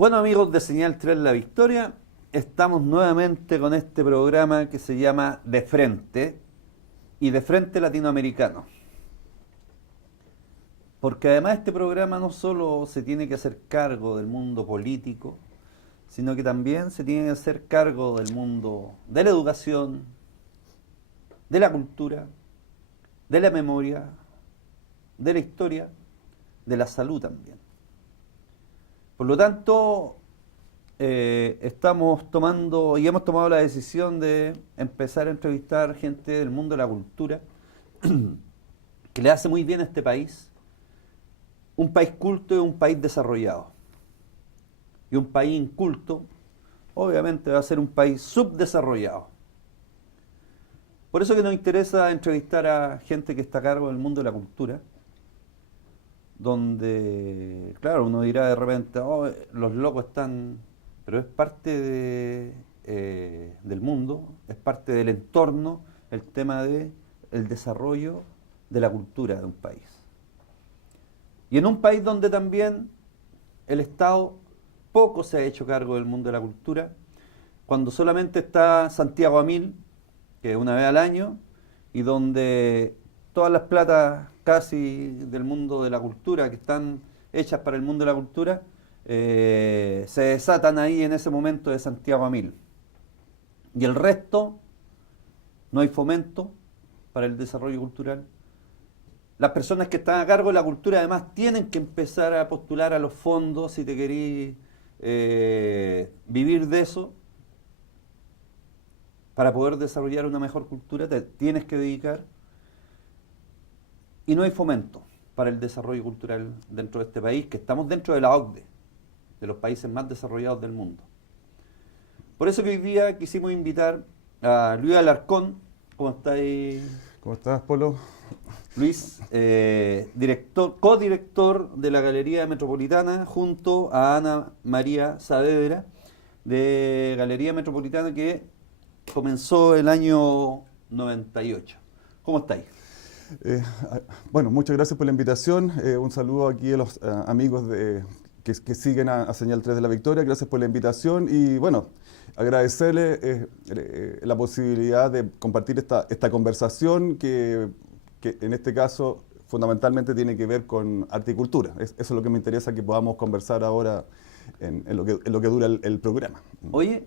Bueno, amigos de Señal 3 La Victoria, estamos nuevamente con este programa que se llama De Frente y De Frente Latinoamericano. Porque además este programa no solo se tiene que hacer cargo del mundo político, sino que también se tiene que hacer cargo del mundo de la educación, de la cultura, de la memoria, de la historia, de la salud también. Por lo tanto, estamos tomando y hemos tomado la decisión de empezar a entrevistar gente del mundo de la cultura que le hace muy bien a este país. Un país culto y un país desarrollado. Y un país inculto, obviamente, va a ser un país subdesarrollado. Por eso que nos interesa entrevistar a gente que está a cargo del mundo de la cultura, donde, claro, uno dirá de repente, oh, los locos están, pero es parte del mundo, es parte del entorno, el tema de el desarrollo de la cultura de un país. Y en un país donde también el Estado poco se ha hecho cargo del mundo de la cultura, cuando solamente está Santiago a 1000, que es una vez al año, y donde todas las platas casi del mundo de la cultura que están hechas para el mundo de la cultura se desatan ahí en ese momento de Santiago a 1000. Y el resto, no hay fomento para el desarrollo cultural. Las personas que están a cargo de la cultura además tienen que empezar a postular a los fondos si te querís vivir de eso. Para poder desarrollar una mejor cultura te tienes que dedicar. Y no hay fomento para el desarrollo cultural dentro de este país, que estamos dentro de la OCDE, de los países más desarrollados del mundo. Por eso que hoy día quisimos invitar a Luis Alarcón. ¿Cómo estáis? ¿Cómo estás, Polo? Luis, codirector de la Galería Metropolitana, junto a Ana María Saavedra, de Galería Metropolitana, que comenzó el año 98. ¿Cómo estáis? Bueno, muchas gracias por la invitación. Un saludo aquí a los amigos que siguen a Señal 3 de la Victoria. Gracias por la invitación y bueno, agradecerle la posibilidad de compartir esta conversación que en este caso fundamentalmente tiene que ver con arte y cultura. Eso es lo que me interesa que podamos conversar ahora en lo que dura el programa. Oye,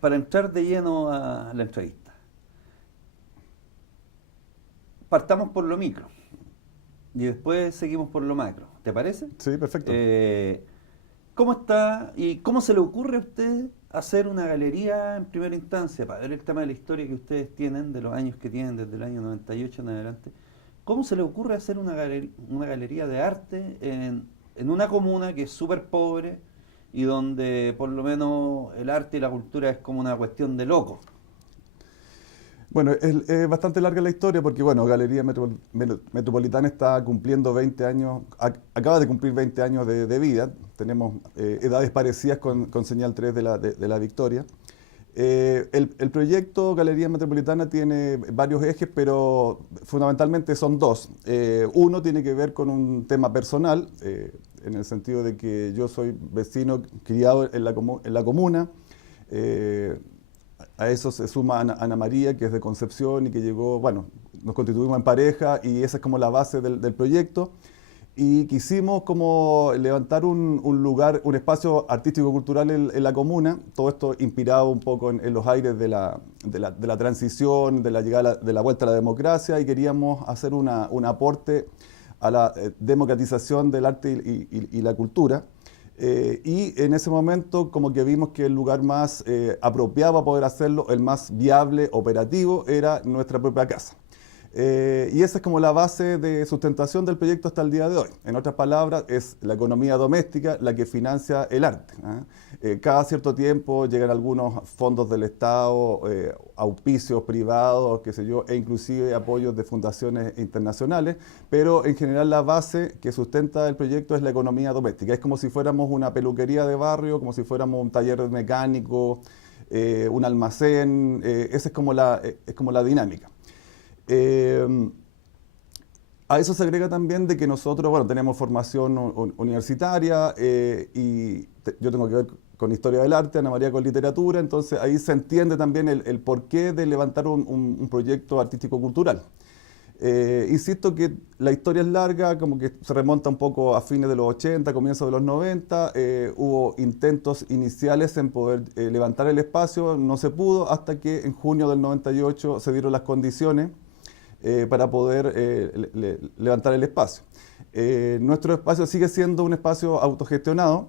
para entrar de lleno a la entrevista, partamos por lo micro y después seguimos por lo macro. ¿Te parece? Sí, perfecto. ¿Cómo está y cómo se le ocurre a usted hacer una galería en primera instancia para ver el tema de la historia que ustedes tienen, de los años que tienen desde el año 98 en adelante? ¿Cómo se le ocurre hacer una galería de arte en una comuna que es súper pobre y donde por lo menos el arte y la cultura es como una cuestión de locos? Bueno, es bastante larga la historia porque, bueno, Galería Metropolitana está cumpliendo 20 años, acaba de cumplir 20 años de vida. Tenemos edades parecidas con Señal 3 de la Victoria. El proyecto Galería Metropolitana tiene varios ejes, pero fundamentalmente son dos. Uno tiene que ver con un tema personal, en el sentido de que yo soy vecino criado en la comuna. A eso se suma Ana María, que es de Concepción y que llegó, bueno, nos constituimos en pareja y esa es como la base del proyecto. Y quisimos como levantar un lugar, un espacio artístico-cultural en la comuna, todo esto inspirado un poco en los aires de la transición, de la llegada de la vuelta a la democracia, y queríamos hacer un aporte a la democratización del arte y la cultura. Y en ese momento como que vimos que el lugar más apropiado para poder hacerlo, el más viable, operativo, era nuestra propia casa. Y esa es como la base de sustentación del proyecto hasta el día de hoy. En otras palabras, es la economía doméstica la que financia el arte. Cada cierto tiempo llegan algunos fondos del Estado, auspicios privados, qué sé yo, e inclusive apoyos de fundaciones internacionales, pero en general la base que sustenta el proyecto es la economía doméstica. Es como si fuéramos una peluquería de barrio, como si fuéramos un taller mecánico, un almacén, esa es como la dinámica. A eso se agrega también de que nosotros, bueno, tenemos formación universitaria yo tengo que ver con historia del arte, Ana María con literatura, entonces ahí se entiende también el porqué de levantar un proyecto artístico-cultural. Insisto que la historia es larga, como que se remonta un poco a fines de los 80, comienzos de los 90, hubo intentos iniciales en poder levantar el espacio, no se pudo, hasta que en junio del 98 se dieron las condiciones para poder levantar el espacio. Nuestro espacio sigue siendo un espacio autogestionado,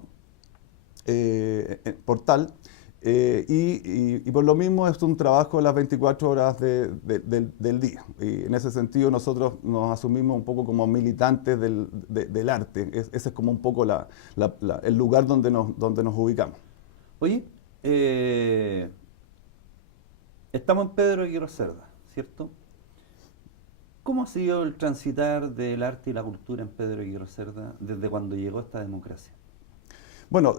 portal, y por lo mismo es un trabajo de las 24 horas del día. Y en ese sentido nosotros nos asumimos un poco como militantes del arte. Ese es como un poco el lugar donde nos ubicamos. Oye, estamos en Pedro Aguirre Cerda, ¿cierto? ¿Cómo ha sido el transitar del arte y la cultura en Pedro Aguirre Cerda desde cuando llegó esta democracia? Bueno,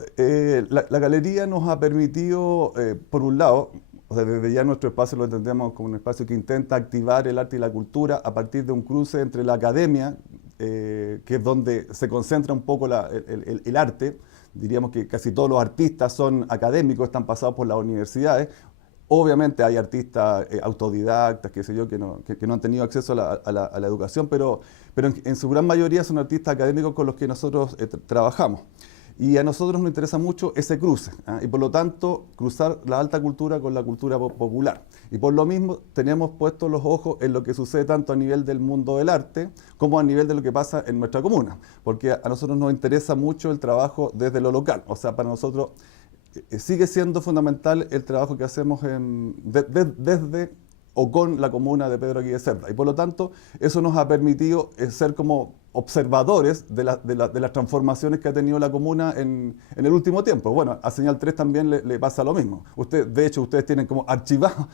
la galería nos ha permitido, por un lado, o sea, desde ya nuestro espacio lo entendemos como un espacio que intenta activar el arte y la cultura a partir de un cruce entre la academia, que es donde se concentra un poco el arte. Diríamos que casi todos los artistas son académicos, están pasados por las universidades. Obviamente hay artistas autodidactas, qué sé yo, que no han tenido acceso a la educación, pero en su gran mayoría son artistas académicos con los que nosotros trabajamos. Y a nosotros nos interesa mucho ese cruce, y por lo tanto cruzar la alta cultura con la cultura popular. Y por lo mismo tenemos puestos los ojos en lo que sucede tanto a nivel del mundo del arte como a nivel de lo que pasa en nuestra comuna, porque a nosotros nos interesa mucho el trabajo desde lo local. O sea, para nosotros sigue siendo fundamental el trabajo que hacemos desde o con la comuna de Pedro Aguirre Cerda. Y por lo tanto, eso nos ha permitido ser como observadores de las transformaciones que ha tenido la comuna en el último tiempo. Bueno, a Señal 3 también le pasa lo mismo. De hecho, ustedes tienen como archivado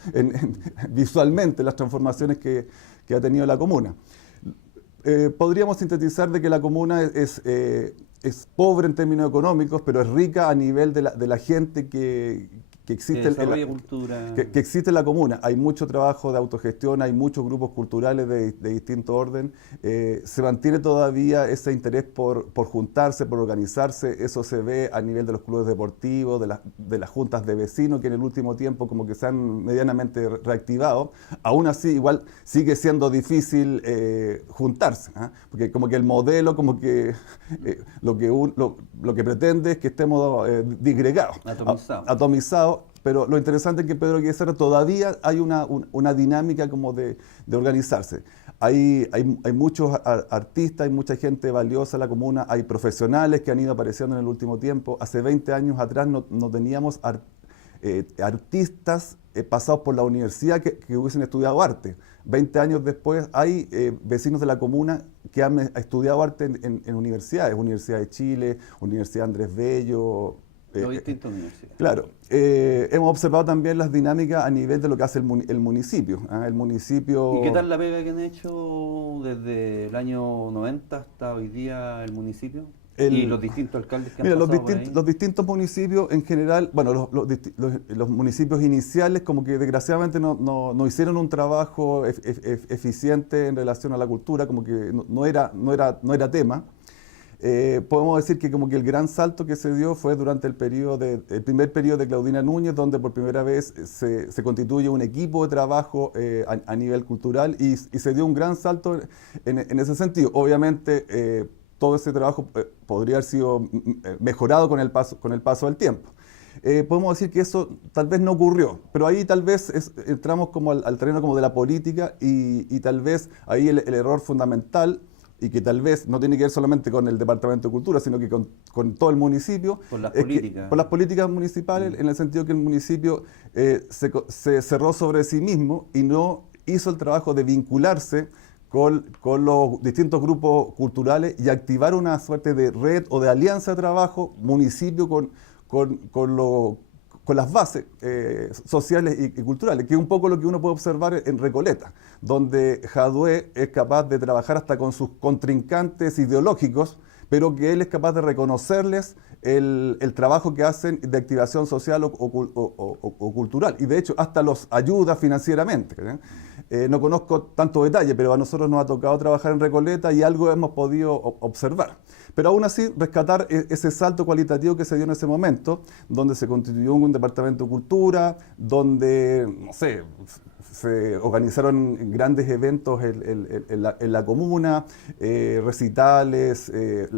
visualmente las transformaciones que ha tenido la comuna. Podríamos sintetizar de que la comuna es pobre en términos económicos, pero es rica a nivel de la gente que existe que existe en la comuna. Hay mucho trabajo de autogestión, hay muchos grupos culturales de distinto orden. Se mantiene todavía ese interés por juntarse, por organizarse. Eso se ve a nivel de los clubes deportivos, de las juntas de vecinos, que en el último tiempo como que se han medianamente reactivado. Aún así, igual sigue siendo difícil juntarse, porque como que el modelo, como que lo que pretende es que estemos disgregados, atomizados. Pero lo interesante es que en Pedro Aguirre Cerda todavía hay una dinámica como de organizarse. Hay muchos artistas, hay mucha gente valiosa en la comuna, hay profesionales que han ido apareciendo en el último tiempo. Hace 20 años atrás no teníamos artistas pasados por la universidad que hubiesen estudiado arte. 20 años después hay vecinos de la comuna que han estudiado arte en universidades, Universidad de Chile, Universidad Andrés Bello. Distintas universidades. Claro. Hemos observado también las dinámicas a nivel de lo que hace el municipio. El municipio. ¿Y qué tal la pega que han hecho desde el año 90 hasta hoy día el municipio? Y los distintos alcaldes que han pasado por ahí. Los distintos municipios en general, bueno, los municipios iniciales como que desgraciadamente no hicieron un trabajo eficiente en relación a la cultura, como que no era tema. Podemos decir que como que el gran salto que se dio fue durante el primer periodo de Claudina Núñez, donde por primera vez se constituye un equipo de trabajo a nivel cultural y se dio un gran salto en ese sentido. Obviamente todo ese trabajo podría haber sido mejorado con el paso del tiempo. Podemos decir que eso tal vez no ocurrió, pero ahí tal vez entramos como al terreno como de la política y tal vez ahí el error fundamental, y que tal vez no tiene que ver solamente con el Departamento de Cultura, sino que con todo el municipio. Por las políticas. Por las políticas municipales, en el sentido que el municipio se cerró sobre sí mismo y no hizo el trabajo de vincularse con los distintos grupos culturales y activar una suerte de red o de alianza de trabajo municipio con las bases sociales y culturales, que es un poco lo que uno puede observar en Recoleta, donde Jadwe es capaz de trabajar hasta con sus contrincantes ideológicos, pero que él es capaz de reconocerles el trabajo que hacen de activación social o cultural. Y de hecho, hasta los ayuda financieramente. No conozco tanto detalle, pero a nosotros nos ha tocado trabajar en Recoleta y algo hemos podido observar. Pero aún así, rescatar ese salto cualitativo que se dio en ese momento, donde se constituyó un departamento de cultura, donde, no sé, se organizaron grandes eventos en la comuna, recitales,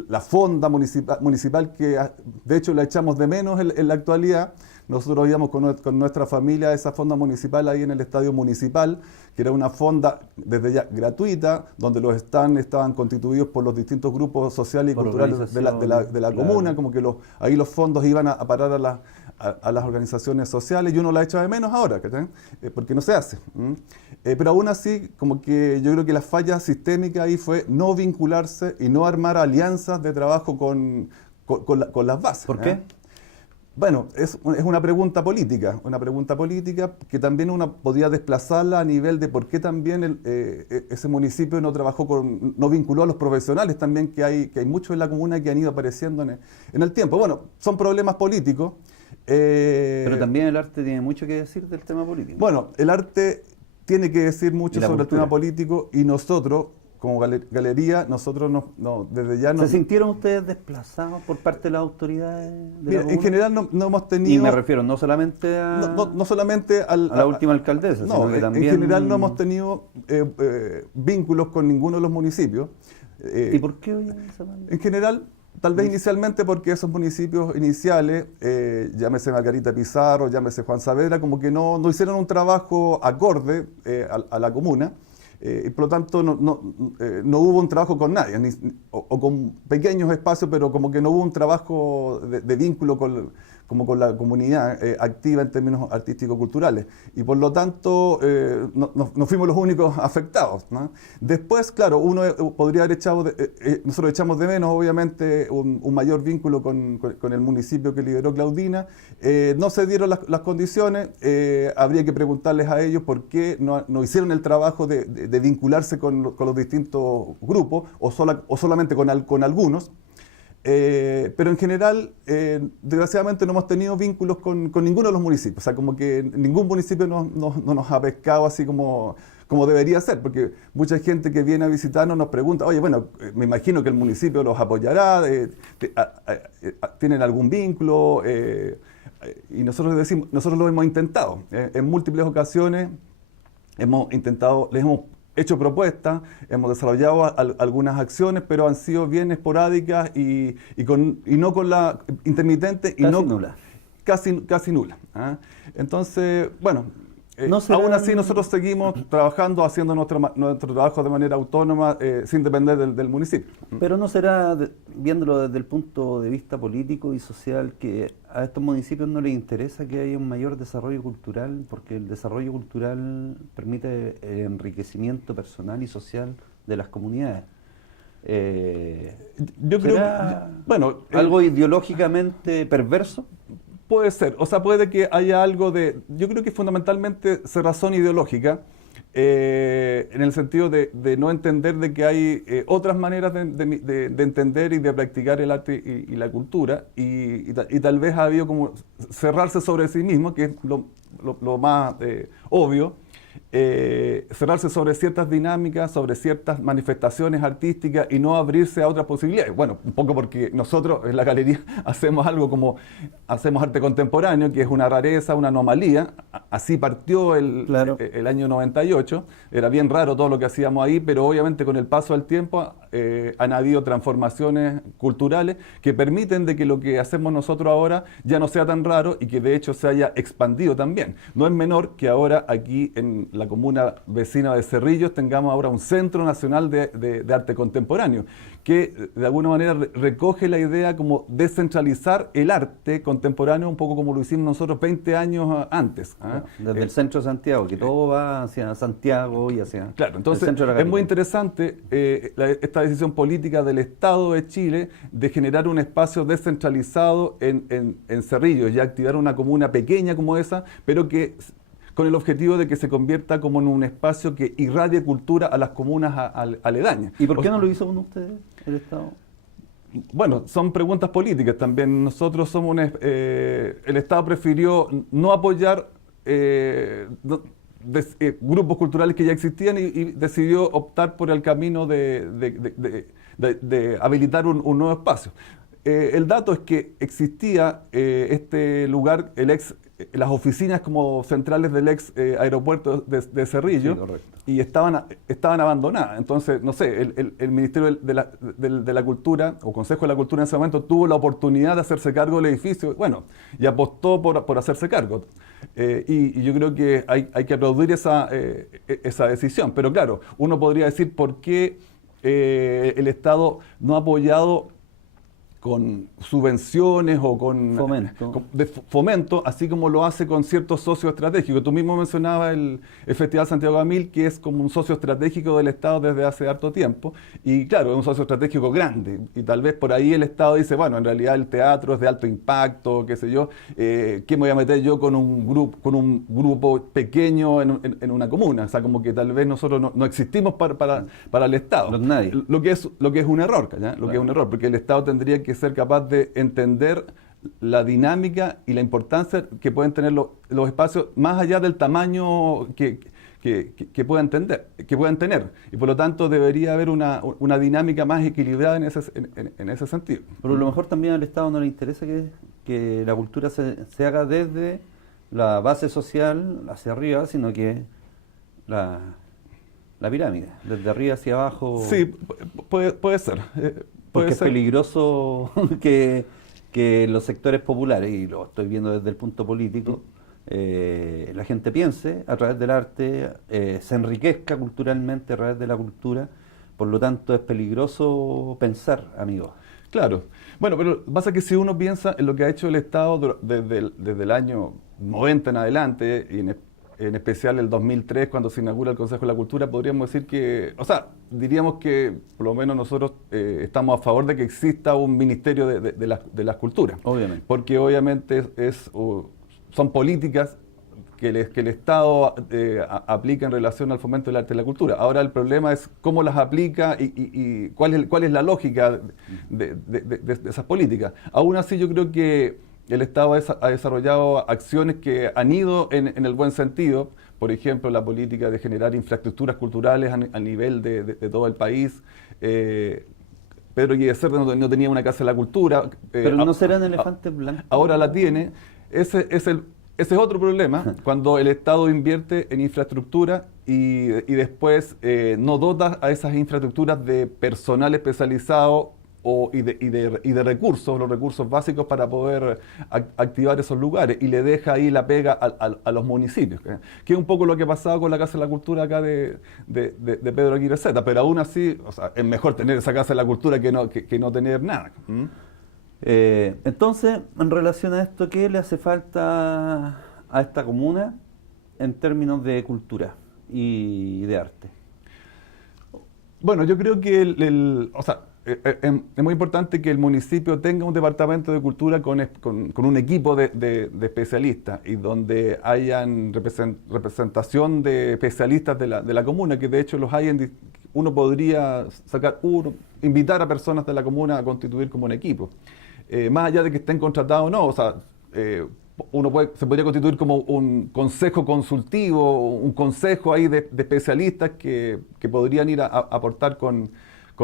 la fonda municipal que de hecho la echamos de menos en la actualidad. Nosotros íbamos con nuestra familia a esa fonda municipal ahí en el estadio municipal, que era una fonda desde ya gratuita, donde los stands estaban constituidos por los distintos grupos sociales y culturales de la comuna, como que ahí los fondos iban a parar a las organizaciones sociales, y uno la echa de menos ahora, porque no se hace. Pero aún así, como que yo creo que la falla sistémica ahí fue no vincularse y no armar alianzas de trabajo con las bases. ¿Por qué? Bueno, es una pregunta política que también uno podía desplazarla a nivel de por qué también ese municipio no trabajó no vinculó a los profesionales también, que hay muchos en la comuna que han ido apareciendo en el tiempo. Bueno, son problemas políticos. Pero también el arte tiene mucho que decir del tema político. Bueno, el arte tiene que decir mucho sobre el tema político, y nosotros, como galería, nosotros desde ya no... ¿Se sintieron ustedes desplazados por parte de las autoridades de la comuna? En general no hemos tenido... Y me refiero no solamente a... No solamente a la última alcaldesa, no, sino que también... en general no hemos tenido vínculos con ninguno de los municipios. ¿Y por qué hoy en esa manera? En general, tal vez inicialmente porque esos municipios iniciales, llámese Margarita Pizarro, llámese Juan Saavedra, como que no hicieron un trabajo acorde a la comuna. Y por lo tanto no hubo un trabajo con nadie, o con pequeños espacios, pero como que no hubo un trabajo de vínculo con la comunidad activa en términos artístico-culturales. Y por lo tanto no fuimos los únicos afectados, ¿no? Después, claro, uno podría haber nosotros echamos de menos, obviamente, un mayor vínculo con el municipio que lideró Claudina. No se dieron las condiciones, habría que preguntarles a ellos por qué no hicieron el trabajo de vincularse con los distintos grupos, o solamente con algunos. Pero en general, desgraciadamente no hemos tenido vínculos con ninguno de los municipios. O sea, como que ningún municipio no nos ha pescado así como debería ser, porque mucha gente que viene a visitarnos nos pregunta, oye, bueno, me imagino que el municipio los apoyará, ¿tienen algún vínculo? Y nosotros lo hemos intentado. En múltiples ocasiones les hemos hecho propuestas, hemos desarrollado algunas acciones, pero han sido bien esporádicas y no con la intermitente y nula. Casi nula. Entonces, bueno, aún así nosotros seguimos trabajando, haciendo nuestro trabajo de manera autónoma, sin depender del municipio. Pero no será, viéndolo desde el punto de vista político y social, que a estos municipios no les interesa que haya un mayor desarrollo cultural, porque el desarrollo cultural permite el enriquecimiento personal y social de las comunidades. Yo creo, bueno, algo ideológicamente perverso. Puede ser, o sea, puede que haya algo yo creo que fundamentalmente cerrazón ideológica, en el sentido de no entender de que hay otras maneras de entender y de practicar el arte y la cultura, y tal vez ha habido como cerrarse sobre sí mismo, que es lo más obvio. Cerrarse sobre ciertas dinámicas, sobre ciertas manifestaciones artísticas y no abrirse a otras posibilidades. Bueno, un poco porque nosotros en la galería hacemos arte contemporáneo, que es una rareza, una anomalía. Así partió el año 98. Era bien raro todo lo que hacíamos ahí, pero obviamente con el paso del tiempo han habido transformaciones culturales que permiten de que lo que hacemos nosotros ahora ya no sea tan raro y que de hecho se haya expandido también. No es menor que ahora aquí en la comuna vecina de Cerrillos tengamos ahora un Centro Nacional de Arte Contemporáneo, que de alguna manera recoge la idea como descentralizar el arte contemporáneo, un poco como lo hicimos nosotros 20 años antes. Desde el centro de Santiago, que todo va hacia Santiago y hacia entonces, el centro de la es muy interesante esta decisión política del Estado de Chile de generar un espacio descentralizado en Cerrillos y activar una comuna pequeña como esa, pero que con el objetivo de que se convierta como en un espacio que irradie cultura a las comunas aledañas. ¿Y por qué no lo hizo con ustedes, el Estado? Bueno, son preguntas políticas también. Nosotros somos el Estado prefirió no apoyar grupos culturales que ya existían y decidió optar por el camino de habilitar un nuevo espacio. El dato es que existía este lugar, las oficinas como centrales del ex aeropuerto de Cerrillo, Sí, y estaban abandonadas. Entonces, no sé, el Ministerio de la Cultura o Consejo de la Cultura en ese momento tuvo la oportunidad de hacerse cargo del edificio, bueno, y apostó por hacerse cargo. Y yo creo que hay que aplaudir esa decisión. Pero claro, uno podría decir por qué el Estado no ha apoyado con subvenciones o con fomento, así como lo hace con ciertos socios estratégicos. Tú mismo mencionabas el Festival Santiago Gamil, que es como un socio estratégico del Estado desde hace harto tiempo, y claro, es un socio estratégico grande, y tal vez por ahí el Estado dice, bueno, en realidad el teatro es de alto impacto, qué sé yo, ¿qué me voy a meter yo con un grupo pequeño en una comuna? O sea, como que tal vez nosotros no existimos para el Estado. Nadie. Lo que es un error, ¿ya? Lo que es un error, porque el Estado tendría que ser capaz de entender la dinámica y la importancia que pueden tener los espacios más allá del tamaño que puedan tener. Y por lo tanto debería haber una dinámica más equilibrada en ese sentido. Pero a lo mejor también al Estado no le interesa que la cultura se haga desde la base social hacia arriba, sino que la pirámide, desde arriba hacia abajo. Sí, puede ser. Porque es peligroso que los sectores populares, y lo estoy viendo desde el punto político, la gente piense a través del arte, se enriquezca culturalmente a través de la cultura. Por lo tanto, es peligroso pensar, amigos. Claro. Bueno, pero pasa que si uno piensa en lo que ha hecho el Estado desde el año 90 en adelante, y en especial el 2003, cuando se inaugura el Consejo de la Cultura, podríamos decir que, o sea, diríamos que por lo menos nosotros estamos a favor de que exista un Ministerio de las Culturas. Obviamente. Porque obviamente son políticas que el Estado aplica en relación al fomento del arte y la cultura. Ahora el problema es cómo las aplica y cuál es la lógica de esas políticas. Aún así yo creo que el Estado ha desarrollado acciones que han ido en el buen sentido. Por ejemplo, la política de generar infraestructuras culturales a nivel de todo el país. Pedro Guillermo no tenía una casa de la cultura. Pero no serán elefantes blancos. Ahora la tiene. Ese es otro problema, cuando el Estado invierte en infraestructura y después no dota a esas infraestructuras de personal especializado y de recursos, los recursos básicos para poder activar esos lugares, y le deja ahí la pega a los municipios, que es un poco lo que ha pasado con la Casa de la Cultura acá de Pedro Aguirre Cerda, pero aún así, o sea, es mejor tener esa Casa de la Cultura que no tener nada. Entonces, en relación a esto, ¿qué le hace falta a esta comuna en términos de cultura y de arte? Bueno, yo creo que o sea, es muy importante que el municipio tenga un departamento de cultura con un equipo de especialistas, y donde hayan representación de especialistas de la comuna, que de hecho los hay uno podría invitar a personas de la comuna a constituir como un equipo. Más allá de que estén contratados o no, o sea, se podría constituir como un consejo consultivo, un consejo ahí de especialistas que podrían ir a aportar con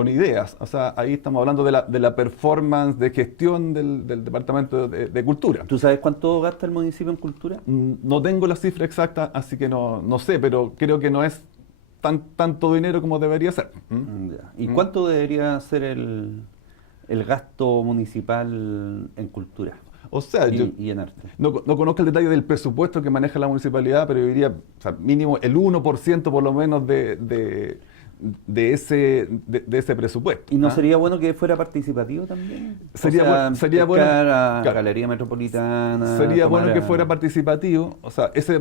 ideas. O sea, ahí estamos hablando de la performance de gestión del Departamento de Cultura. ¿Tú sabes cuánto gasta el municipio en cultura? No tengo la cifra exacta, así que no sé, pero creo que no es tanto dinero como debería ser. ¿Y cuánto debería ser el gasto municipal en cultura? O sea, y en arte. No conozco el detalle del presupuesto que maneja la municipalidad, pero yo diría, o sea, mínimo el 1% por lo menos de ese presupuesto. ¿Y no sería bueno que fuera participativo también? Sería bueno a Galería Metropolitana. Sería bueno que fuera participativo. O sea, ese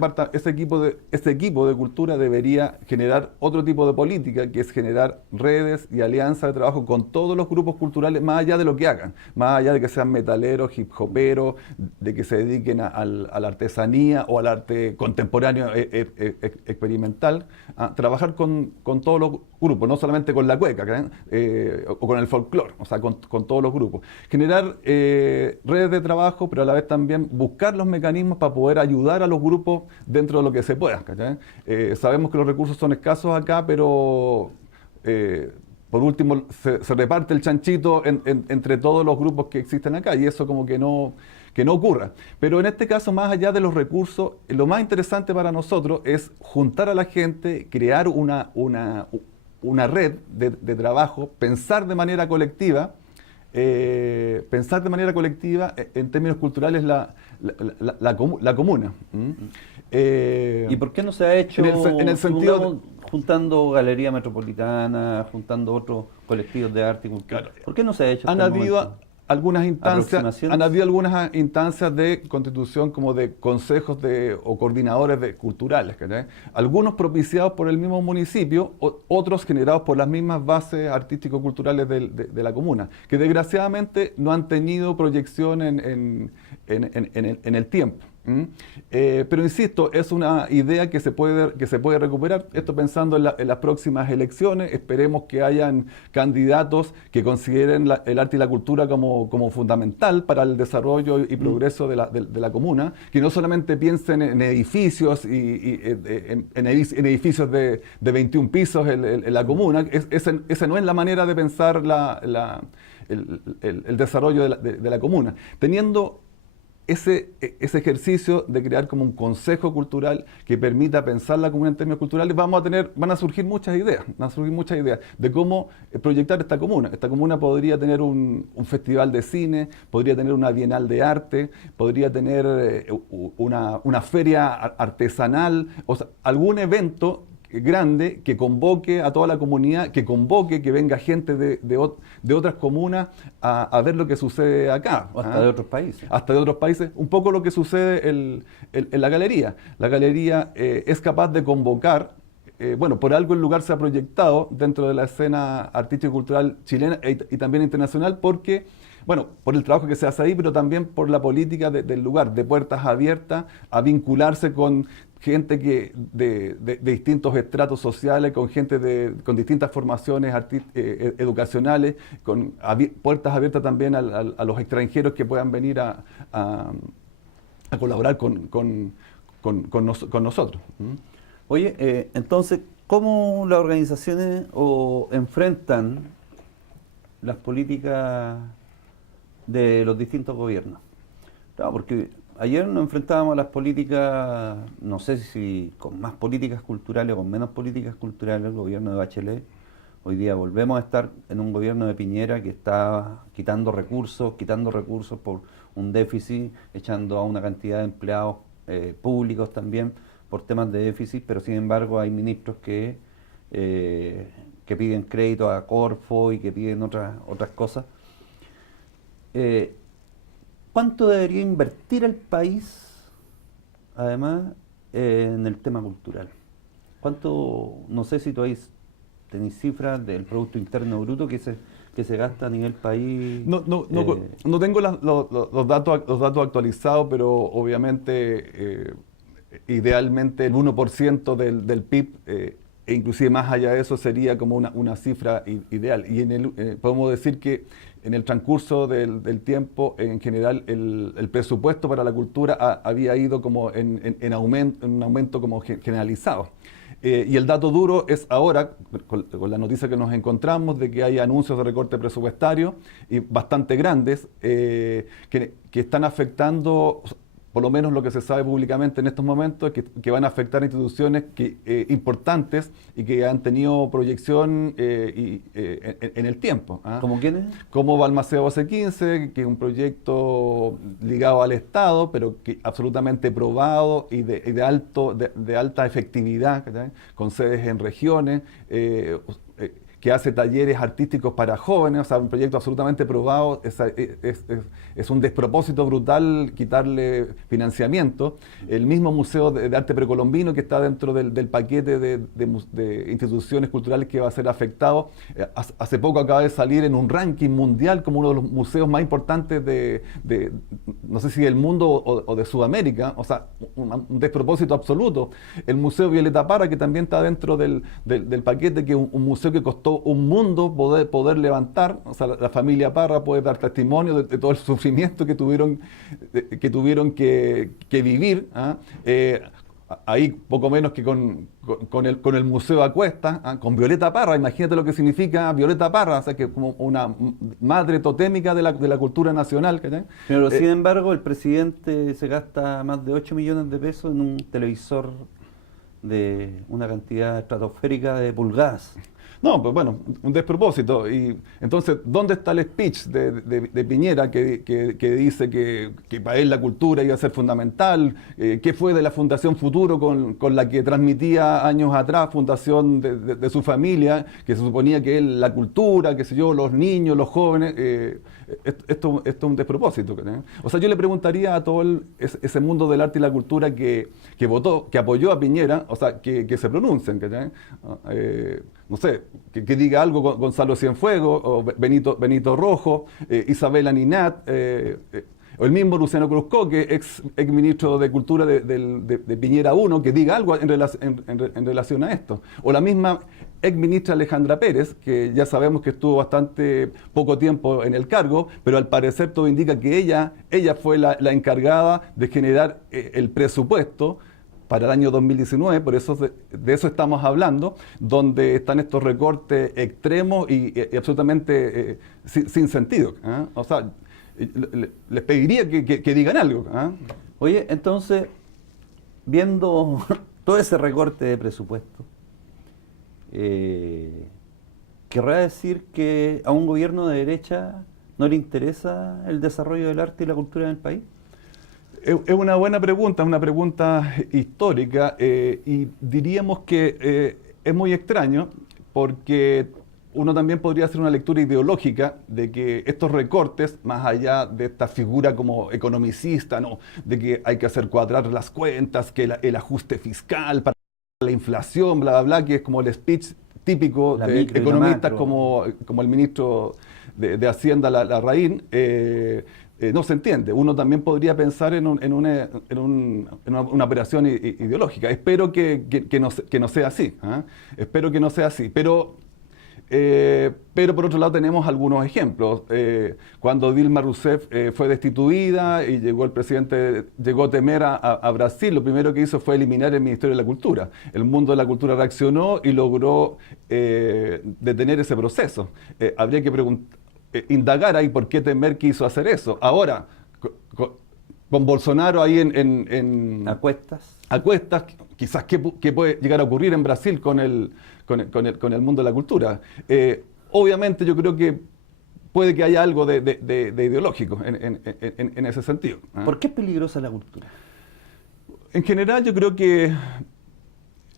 equipo de cultura debería generar otro tipo de política, que es generar redes y alianzas de trabajo con todos los grupos culturales, más allá de lo que hagan, más allá de que sean metaleros, hip hoperos, de que se dediquen a la artesanía o al arte contemporáneo experimental, a trabajar con todos los grupos, no solamente con la cueca, o con el folclore, o sea, con todos los grupos. Generar redes de trabajo, pero a la vez también buscar los mecanismos para poder ayudar a los grupos dentro de lo que se pueda. Sabemos que los recursos son escasos acá, pero por último se reparte el chanchito entre todos los grupos que existen acá, y eso como que no ocurra. Pero en este caso, más allá de los recursos, lo más interesante para nosotros es juntar a la gente, crear una red de trabajo, pensar de manera colectiva en términos culturales la comuna. ¿Y por qué no se ha hecho, en el sentido supongamos, juntando Galería Metropolitana, juntando otros colectivos de arte y cultura? Claro. ¿Por qué no se ha hecho? Han habido algunas instancias de constitución como de consejos o coordinadores culturales, ¿cachai? Algunos propiciados por el mismo municipio, otros generados por las mismas bases artístico-culturales de la comuna, que desgraciadamente no han tenido proyección en el tiempo. Pero insisto, es una idea que se puede recuperar. Esto pensando en las próximas elecciones. Esperemos que hayan candidatos que consideren el arte y la cultura como fundamental para el desarrollo y progreso de la comuna, que no solamente piensen en edificios en edificios de 21 pisos en la comuna. Esa no es la manera de pensar el desarrollo de la comuna. Teniendo ese ejercicio de crear como un consejo cultural que permita pensar la comuna en términos culturales, van a surgir muchas ideas de cómo proyectar esta comuna. Esta comuna podría tener un festival de cine, podría tener una bienal de arte, podría tener una feria artesanal, o sea, algún evento grande que convoque a toda la comunidad, que venga gente de otras comunas a ver lo que sucede acá. Hasta de otros países. Hasta de otros países. Un poco lo que sucede en la galería. La galería es capaz de convocar, por algo el lugar se ha proyectado dentro de la escena artística y cultural chilena y también internacional, porque por el trabajo que se hace ahí, pero también por la política del lugar, de puertas abiertas, a vincularse con gente de distintos estratos sociales, con gente con distintas formaciones educacionales, con puertas abiertas también a los extranjeros que puedan venir a colaborar con nosotros. Oye, entonces, ¿cómo las organizaciones enfrentan las políticas de los distintos gobiernos? Claro, porque ayer nos enfrentábamos a las políticas, no sé si con más políticas culturales o con menos políticas culturales, el gobierno de Bachelet. Hoy día volvemos a estar en un gobierno de Piñera que está quitando recursos por un déficit, echando a una cantidad de empleados públicos también por temas de déficit, pero sin embargo hay ministros que piden crédito a Corfo y que piden otras cosas. ¿Cuánto debería invertir el país, además, en el tema cultural? ¿Cuánto, no sé si tú tenés cifras del Producto Interno Bruto que se gasta a nivel país? No tengo los datos actualizados, pero obviamente, idealmente el 1% del PIB, e inclusive más allá de eso, sería como una cifra ideal. Y podemos decir que en el transcurso del tiempo, en general, el presupuesto para la cultura había ido como en un aumento como generalizado. Y el dato duro es ahora, con la noticia que nos encontramos, de que hay anuncios de recorte presupuestario y bastante grandes que están afectando, por lo menos lo que se sabe públicamente en estos momentos, que van a afectar a instituciones importantes y que han tenido proyección en el tiempo. ¿Cómo quiénes? Como Balmaceda C15, que es un proyecto ligado al Estado, pero que absolutamente probado y de alta efectividad, ¿verdad? Con sedes en regiones, que que hace talleres artísticos para jóvenes, o sea, un proyecto absolutamente probado. Es un despropósito brutal quitarle financiamiento. El mismo Museo de Arte Precolombino, que está dentro del paquete de instituciones culturales que va a ser afectado, hace poco acaba de salir en un ranking mundial como uno de los museos más importantes no sé si del mundo o de Sudamérica. O sea, un despropósito absoluto. El Museo Violeta Parra, que también está dentro del paquete, que es un museo que costó un mundo poder levantar. O sea, la familia Parra puede dar testimonio de todo el sufrimiento que tuvieron que vivir. Ahí poco menos que con el Museo Acuesta, con Violeta Parra. Imagínate lo que significa Violeta Parra, o sea, que como una madre totémica de la cultura nacional. Pero sin embargo, el presidente se gasta más de 8 millones de pesos en un televisor de una cantidad estratosférica de pulgadas. No, pues bueno, un despropósito. Y entonces, ¿dónde está el speech de Piñera que dice que para él la cultura iba a ser fundamental? ¿Qué fue de la Fundación Futuro con la que transmitía años atrás, fundación de su familia, que se suponía que él, la cultura, qué sé yo, los niños, los jóvenes? Esto es un despropósito. O sea, yo le preguntaría a todo ese mundo del arte y la cultura que votó, que apoyó a Piñera, o sea, que se pronuncien. No sé, que diga algo Gonzalo Cienfuegos, o Benito Rojo, Isabela Ninat, o el mismo Luciano Cruzco, que ex ministro de Cultura de Piñera 1, que diga algo en relación a esto. O la misma ex ministra Alejandra Pérez, que ya sabemos que estuvo bastante poco tiempo en el cargo, pero al parecer todo indica que ella fue la encargada de generar el presupuesto para el año 2019, por eso de eso estamos hablando, donde están estos recortes extremos y absolutamente sin sentido. O sea, les pediría que digan algo. Oye, entonces, viendo todo ese recorte de presupuesto, ¿querrá decir que a un gobierno de derecha no le interesa el desarrollo del arte y la cultura en el país? Es una buena pregunta, una pregunta histórica, y diríamos que es muy extraño porque uno también podría hacer una lectura ideológica de que estos recortes, más allá de esta figura como economicista, ¿no?, de que hay que hacer cuadrar las cuentas, que el ajuste fiscal para la inflación, bla, bla, bla, que es como el speech típico de economistas como el ministro de Hacienda, Larraín. No se entiende. Uno también podría pensar en una operación ideológica. Espero que no sea así. Espero que no sea así. Pero por otro lado tenemos algunos ejemplos. Cuando Dilma Rousseff fue destituida y llegó Temer a Brasil, lo primero que hizo fue eliminar el Ministerio de la Cultura. El mundo de la cultura reaccionó y logró detener ese proceso. Habría que indagar ahí por qué Temer quiso hacer eso. Ahora, con Bolsonaro ahí en a cuestas, quizás qué puede llegar a ocurrir en Brasil con el mundo de la cultura. Obviamente yo creo que puede que haya algo de ideológico en ese sentido. ¿Por qué es peligrosa la cultura? En general yo creo que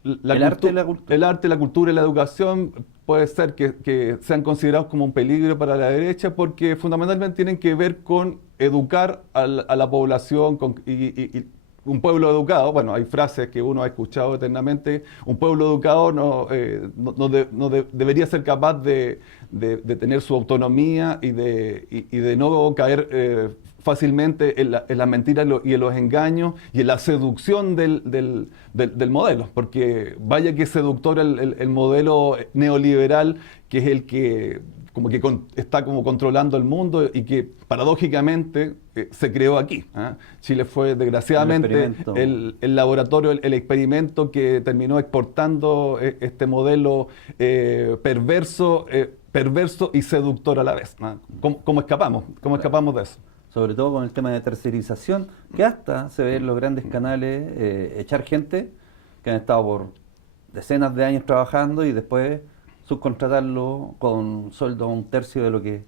el arte, la cultura y la educación puede ser que sean considerados como un peligro para la derecha porque fundamentalmente tienen que ver con educar a la población y un pueblo educado. Bueno, hay frases que uno ha escuchado eternamente. Un pueblo educado no debería ser capaz de tener su autonomía y de no caer fácilmente en las mentiras y en los engaños y en la seducción del modelo, porque vaya que es seductor el modelo neoliberal, que es el que está como controlando el mundo y que paradójicamente se creó aquí. Chile fue desgraciadamente el laboratorio, el experimento que terminó exportando este modelo perverso y seductor a la vez. ¿Cómo escapamos? ¿Cómo escapamos de eso? Sobre todo con el tema de tercerización, que hasta se ve en los grandes canales echar gente que han estado por decenas de años trabajando y después subcontratarlo con sueldo a un tercio de lo que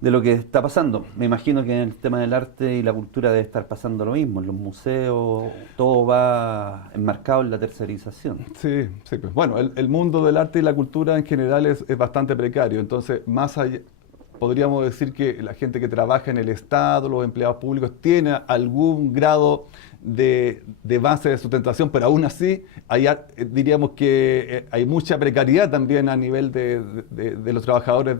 de lo que está pasando. Me imagino que en el tema del arte y la cultura debe estar pasando lo mismo. En los museos todo va enmarcado en la tercerización. Sí, sí. Pues, bueno, el mundo del arte y la cultura en general es bastante precario. Entonces, más allá, podríamos decir que la gente que trabaja en el Estado, los empleados públicos, tiene algún grado de base de sustentación, pero aún así diríamos que hay mucha precariedad también a nivel de los trabajadores